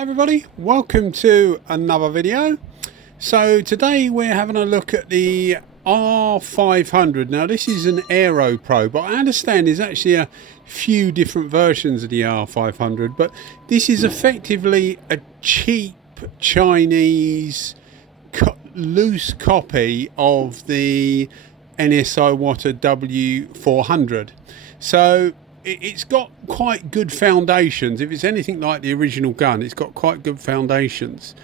Hi everybody, welcome to another video. So today we're having a look at the R500. Now this is an Aeropro, but I understand there's actually a few different versions of the R500, but this is effectively a cheap Chinese loose copy of the Iwata W400. So it's got quite good foundations. If it's anything like the original gun, it's got quite good foundations.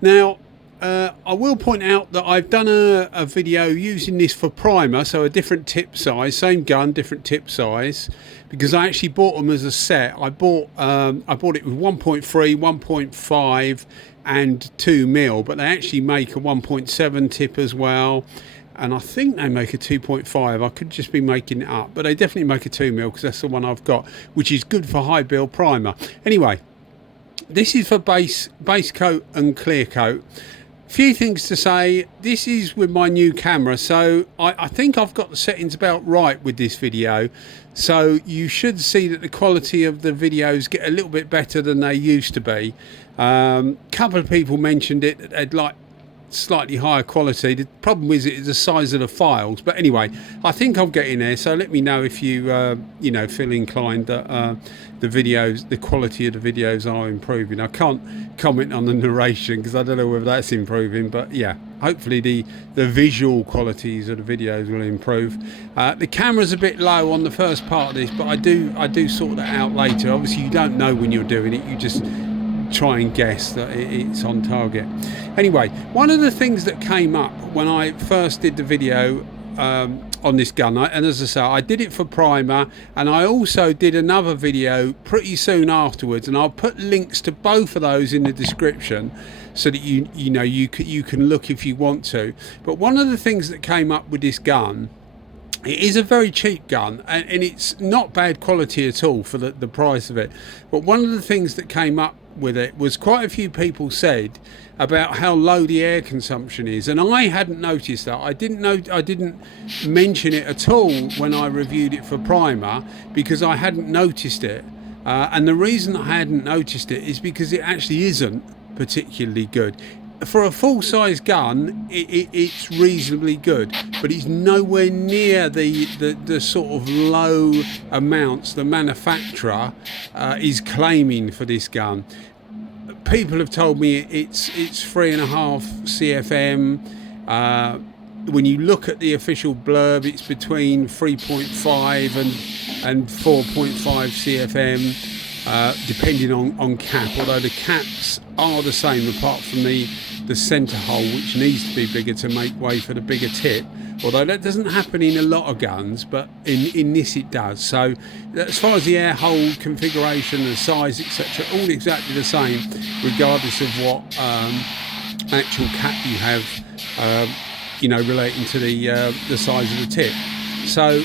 Now I will point out that I've done a video using this for primer, so a different tip size, same gun, different tip size, because I actually bought them as a set. I bought it with 1.3, 1.5 and 2 mil, but they actually make a 1.7 tip as well, and I think they make a 2.5. I could just be making it up, but they definitely make a 2 mil because that's the one I've got, which is good for high build primer. Anyway, this is for base coat and clear coat. Few things to say. This is with my new camera, so I think I've got the settings about right with this video, so you should see that the quality of the videos get a little bit better than they used to be. Couple of people mentioned it that they'd like slightly higher quality. The problem is it is the size of the files, but anyway, I think I'm getting there. So let me know if you you know, feel inclined that the quality of the videos are improving. I can't comment on the narration because I don't know whether that's improving, but yeah, hopefully the visual qualities of the videos will improve. The camera's a bit low on the first part of this, but I do sort that out later. Obviously you don't know when you're doing it, you just try and guess that it's on target. Anyway, one of the things that came up when I first did the video on this gun, and as I say, I did it for primer, and I also did another video pretty soon afterwards, and I'll put links to both of those in the description so that you can look if you want to. But one of the things that came up with this gun, it is a very cheap gun, and it's not bad quality at all for the price of it. But one of the things that came up with it was quite a few people said about how low the air consumption is, and I hadn't noticed that. I didn't mention it at all when I reviewed it for primer because I hadn't noticed it, and the reason I hadn't noticed it is because it actually isn't particularly good. For a full-size gun, it's reasonably good, but it's nowhere near the sort of low amounts the manufacturer is claiming for this gun. People have told me it's 3.5 CFM. When you look at the official blurb, it's between 3.5 and 4.5 CFM, depending on cap, although the caps are the same apart from the centre hole, which needs to be bigger to make way for the bigger tip, although that doesn't happen in a lot of guns, but in this it does. So as far as the air hole configuration, the size, etc., all exactly the same regardless of what actual cap you have, you know, relating to the size of the tip. So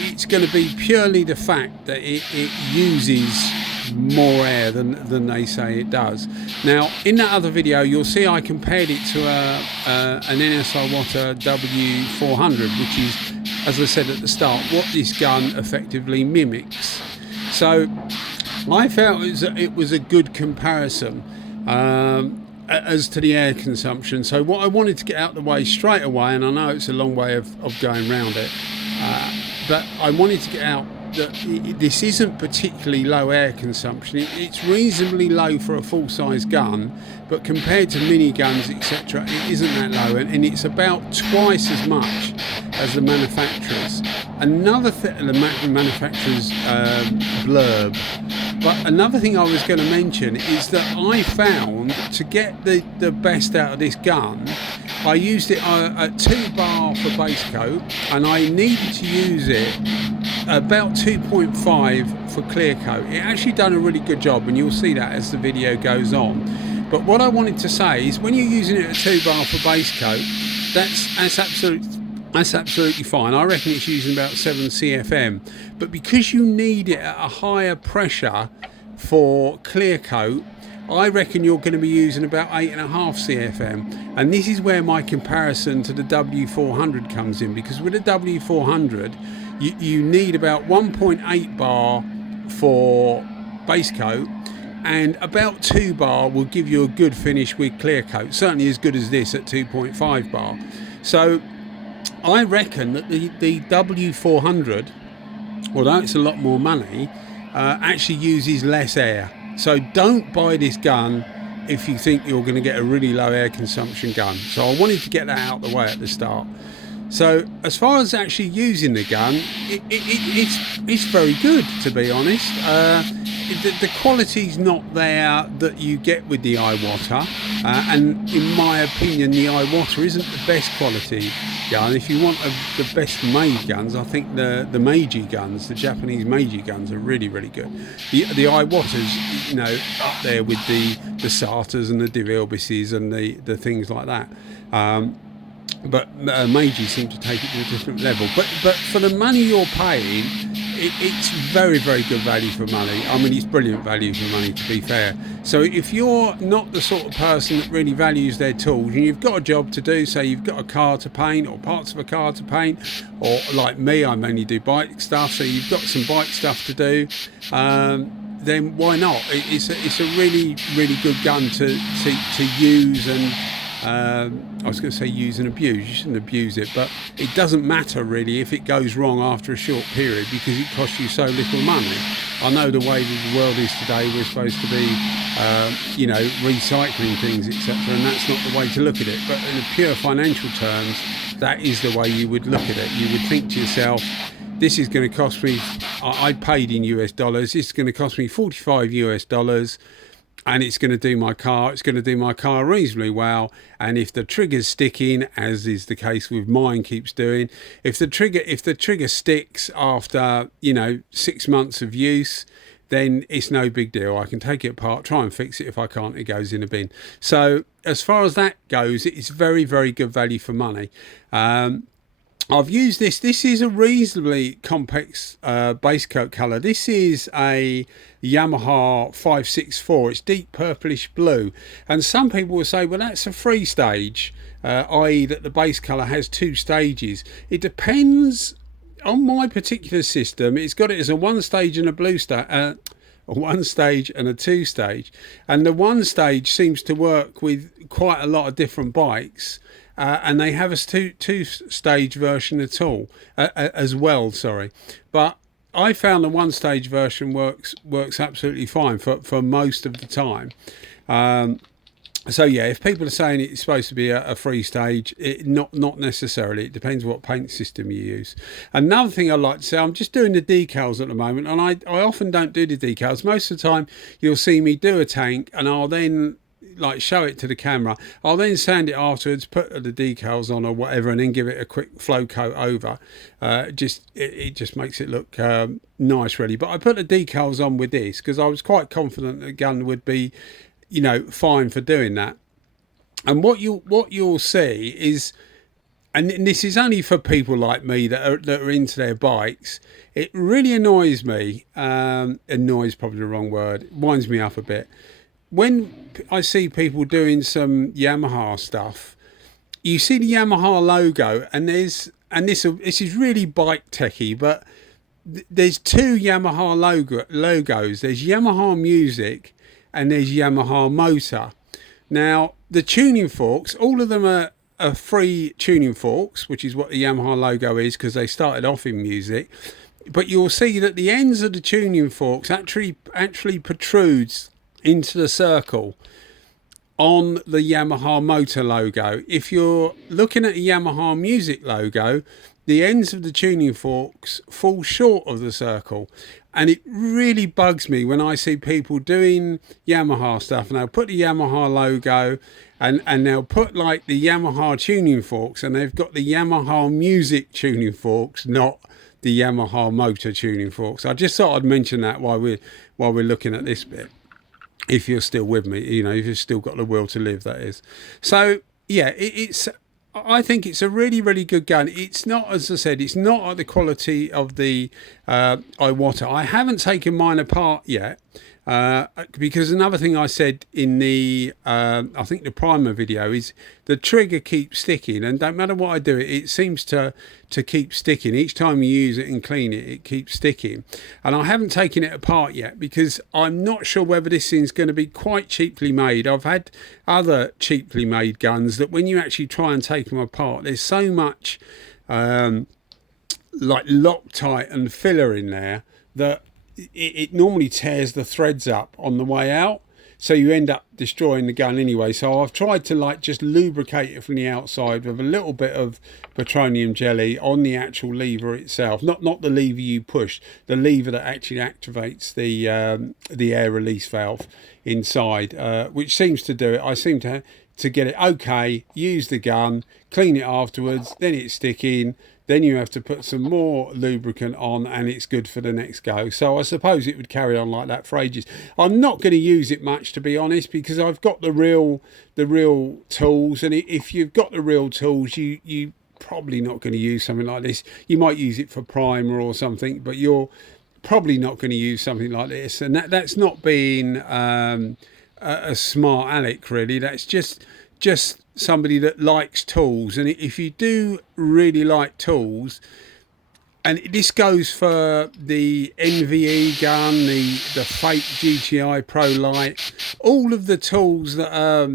it's going to be purely the fact that it uses more air than they say it does. Now in that other video you'll see I compared it to an Iwata W400, which is, as I said at the start, what this gun effectively mimics. So I felt it was a good comparison as to the air consumption. So what I wanted to get out of the way straight away, and I know it's a long way of going around it, but I wanted to get out that this isn't particularly low air consumption. It's reasonably low for a full-size gun, but compared to mini guns, etc., it isn't that low, and it's about twice as much as the manufacturers. Another thing, the manufacturer's blurb. But another thing I was going to mention is that I found to get the best out of this gun, I used it at 2 bar for Basecoat, and I needed to use it about 2.5 for Clearcoat. It actually done a really good job, and you'll see that as the video goes on. But what I wanted to say is when you're using it at 2 bar for Basecoat, that's absolutely fine. I reckon it's using about 7 CFM. But because you need it at a higher pressure for Clearcoat, I reckon you're going to be using about 8.5 CFM, and this is where my comparison to the W400 comes in, because with the W400 you need about 1.8 bar for Basecoat and about 2 bar will give you a good finish with Clearcoat, certainly as good as this at 2.5 bar. So I reckon that the W400, although it's a lot more money, actually uses less air. So don't buy this gun if you think you're going to get a really low air consumption gun. So I wanted to get that out of the way at the start. So as far as actually using the gun, it's very good, to be honest. The quality's not there that you get with the Iwata, and in my opinion the Iwata isn't the best quality gun. If you want the best made guns, I think the Meiji guns, the Japanese Meiji guns, are really good. The Iwata's, you know, up there with the Satas and the Devilbisses and the things like that. But Meiji seem to take it to a different level. But for the money you're paying, it's very good value for money. I mean, it's brilliant value for money, to be fair. So if you're not the sort of person that really values their tools, and you've got a job to do, say you've got a car to paint or parts of a car to paint, or like me, I mainly do bike stuff, so you've got some bike stuff to do, then why not? It's a really good gun to use and I was going to say use and abuse. You shouldn't abuse it, but it doesn't matter really if it goes wrong after a short period, because it costs you so little money. I know the way that the world is today, we're supposed to be you know, recycling things, etc., and that's not the way to look at it. But in pure financial terms, that is the way you would look at it. You would think to yourself, this is going to cost me, I paid in US dollars, this is going to cost me 45 US dollars, and it's going to do my car, reasonably well. And if the trigger's sticking, as is the case with mine keeps doing, if the trigger sticks after, you know, 6 months of use, then it's no big deal. I can take it apart, try and fix it. If I can't, it goes in a bin. So as far as that goes, it's very good value for money. I've used this. This is a reasonably complex base coat colour. This is a Yamaha 564. It's deep purplish blue. And some people will say, well, that's a free stage, i.e. that the base colour has 2 stages. It depends on my particular system. It's got it as a 1 stage and a blue stage. A 1 stage and a 2 stage. And the 1 stage seems to work with quite a lot of different bikes. And they have a two-stage version as well. Sorry, but I found the 1 stage version works absolutely fine for most of the time. So yeah, if people are saying it's supposed to be a free stage, not necessarily. It depends what paint system you use. Another thing I'd like to say, I'm just doing the decals at the moment, and I often don't do the decals. Most of the time, you'll see me do a tank, and I'll then like show it to the camera. I'll then sand it afterwards, put the decals on or whatever, and then give it a quick flow coat over. It just makes it look nice, really. But I put the decals on with this because I was quite confident the gun would be, you know, fine for doing that. And what you'll see is, and this is only for people like me that are into their bikes, it really annoys me. Annoys probably the wrong word. It winds me up a bit. When I see people doing some Yamaha stuff, you see the Yamaha logo, and this is really bike techie, but there's 2 Yamaha logos. There's Yamaha Music and there's Yamaha Motor. Now, the tuning forks, all of them are free tuning forks, which is what the Yamaha logo is, because they started off in music. But you'll see that the ends of the tuning forks actually protrudes into the circle on the Yamaha Motor logo. If you're looking at a Yamaha Music logo, the ends of the tuning forks fall short of the circle, and it really bugs me when I see people doing Yamaha stuff, and they'll put the Yamaha logo and they'll put like the Yamaha tuning forks, and they've got the Yamaha Music tuning forks, not the Yamaha Motor tuning forks. I just thought I'd mention that while we're looking at this bit. If you're still with me, you know, if you've still got the will to live, that is. So yeah, I think it's a really good gun. It's not, as I said, it's not at the quality of the Iwata. I haven't taken mine apart yet, Because another thing I said in the I think the primer video is the trigger keeps sticking, and don't matter what I do, it seems to keep sticking. Each time you use it and clean it, it keeps sticking. And I haven't taken it apart yet because I'm not sure whether this thing's going to be quite cheaply made. I've had other cheaply made guns that when you actually try and take them apart, there's so much like Loctite and filler in there that it normally tears the threads up on the way out, so you end up destroying the gun anyway. So I've tried to like just lubricate it from the outside with a little bit of petroleum jelly on the actual lever itself, not the lever you push, the lever that actually activates the air release valve inside, which seems to do it. I seem to get it okay, use the gun, clean it afterwards, then it's sticking. Then you have to put some more lubricant on and it's good for the next go. So I suppose it would carry on like that for ages. I'm not going to use it much, to be honest, because I've got the real tools. And if you've got the real tools, you probably not going to use something like this. You might use it for primer or something, but you're probably not going to use something like this. And that's not being a smart aleck, really. That's just somebody that likes tools. And if you do really like tools, and this goes for the NVE gun, the fake GTI Pro Lite, all of the tools that are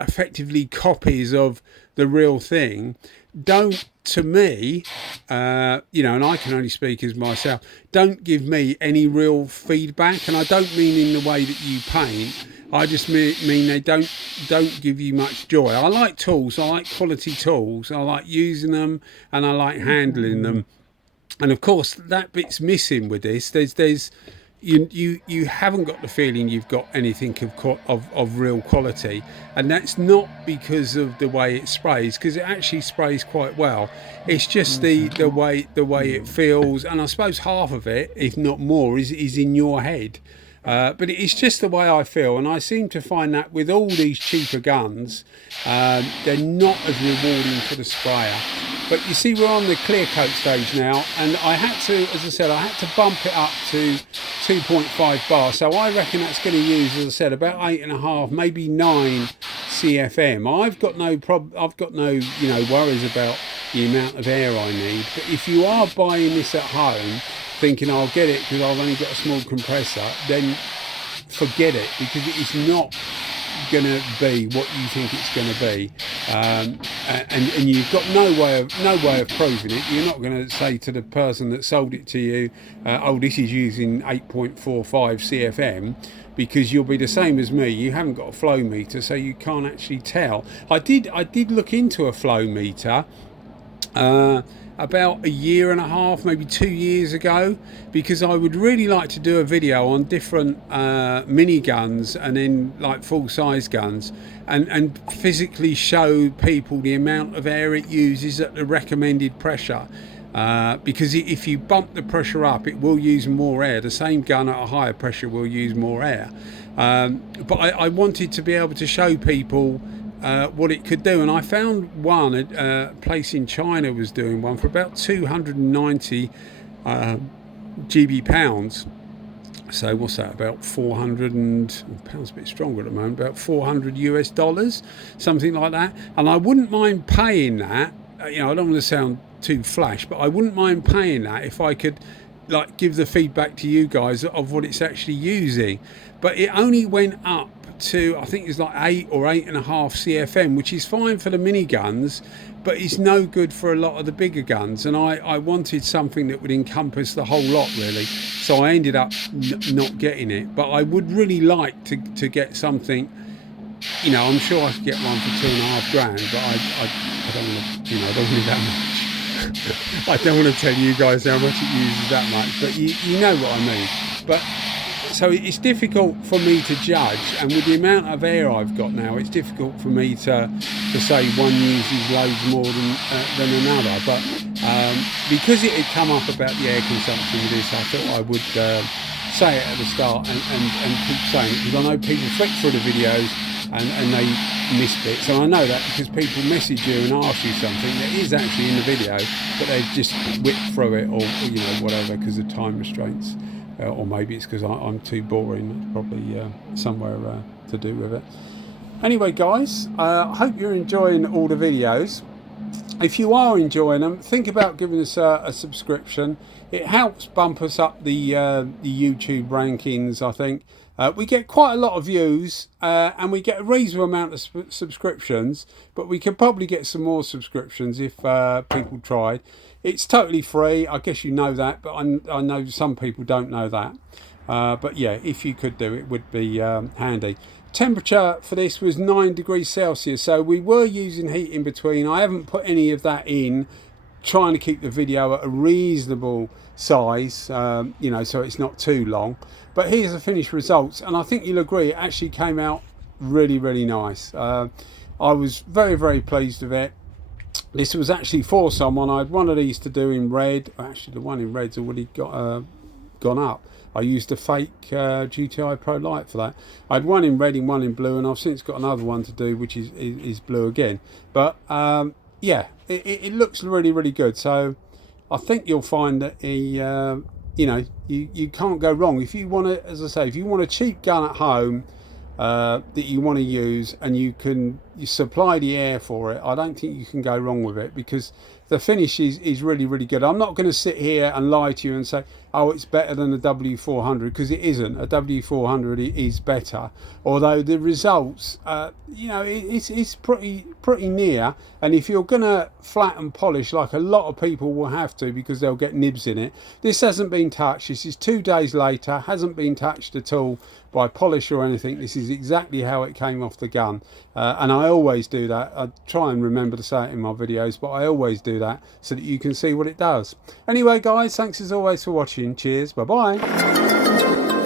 effectively copies of the real thing, don't, to me, you know, and I can only speak as myself, don't give me any real feedback. And I don't mean in the way that you paint, I just mean they don't give you much joy. I like tools, I like quality tools, I like using them and I like handling them. And of course that bit's missing with this. There's you haven't got the feeling you've got anything of real quality, and that's not because of the way it sprays, because it actually sprays quite well. It's just the way it feels, and I suppose half of it, if not more, is in your head. But it's just the way I feel, and I seem to find that with all these cheaper guns, they're not as rewarding for the sprayer. But you see, we're on the Clearcoat stage now, and I had to, as I said, I had to bump it up to 2.5 bar. So I reckon that's going to use, as I said, about 8.5, maybe 9 CFM. I've got no worries about the amount of air I need. But if you are buying this at home, thinking I'll get it because I've only got a small compressor, then forget it, because it is not going to be what you think it's going to be, and you've got no way of proving it. You're not going to say to the person that sold it to you, oh, this is using 8.45 CFM, because you'll be the same as me. You haven't got a flow meter, so you can't actually tell. I did look into a flow meter about 1.5 years, maybe 2 years ago, because I would really like to do a video on different mini guns and then like full size guns, and physically show people the amount of air it uses at the recommended pressure, because if you bump the pressure up, it will use more air. The same gun at a higher pressure will use more air, but I wanted to be able to show people what it could do. And I found one, a place in China was doing one for about 290 GB pounds. So what's that, about 400 and pounds, a bit stronger at the moment, about $400 US, something like that. And I wouldn't mind paying that. You know, I don't want to sound too flash, but I wouldn't mind paying that if I could like give the feedback to you guys of what it's actually using. But it only went up to, I think it's like 8 or 8.5 CFM, which is fine for the mini guns, but it's no good for a lot of the bigger guns. And I wanted something that would encompass the whole lot, really. So I ended up not getting it. But I would really like to get something, you know, I'm sure I could get one for $2.5 grand, but I don't want to, you know, I don't want that much. I don't want to tell you guys how much it uses that much, but you know what I mean. But so it's difficult for me to judge, and with the amount of air I've got now, it's difficult for me to say one uses loads more than another. But because it had come up about the air consumption with this, I thought I would say it at the start and keep saying it, because I know people flick through the videos and they miss bits. And I know that because people message you and ask you something that is actually in the video, but they've just whipped through it, or you know, whatever, because of time restraints. or maybe it's because I'm too boring. Probably somewhere to do with it. Anyway, guys, I hope you're enjoying all the videos. If you are enjoying them, think about giving us a subscription. It helps bump us up the YouTube rankings, I think. We get quite a lot of views and we get a reasonable amount of subscriptions, but we could probably get some more subscriptions if people tried. It's totally free. I guess you know that, but I know some people don't know that. But yeah, if you could do it, would be handy. Temperature for this was 9 degrees Celsius, so we were using heat in between. I haven't put any of that in, trying to keep the video at a reasonable size, you know, so it's not too long. But here's the finished results, and I think you'll agree it actually came out really, really nice. I was very, very pleased with it. This was actually for someone. I had one of these to do in red. Actually, the one in red's already got gone up. I used a fake GTI Pro Lite for that. I had one in red and one in blue, and I've since got another one to do, which is blue again. But yeah, it looks really, really good. So I think you'll find that you know, you can't go wrong if you want to. As I say, if you want a cheap gun at home that you want to use, and you supply the air for it, I don't think you can go wrong with it, because the finish is really, really good. I'm not going to sit here and lie to you and say, oh, it's better than a W400, because it isn't. A W400 is better, although the results, you know, it's pretty near. And if you're going to flat and polish, like a lot of people will have to, because they'll get nibs in it, this hasn't been touched. This is 2 days later, hasn't been touched at all by polish or anything. This is exactly how it came off the gun. And I always do that. I try and remember to say it in my videos, but I always do that so that you can see what it does. Anyway, guys, thanks as always for watching. Cheers. Bye bye.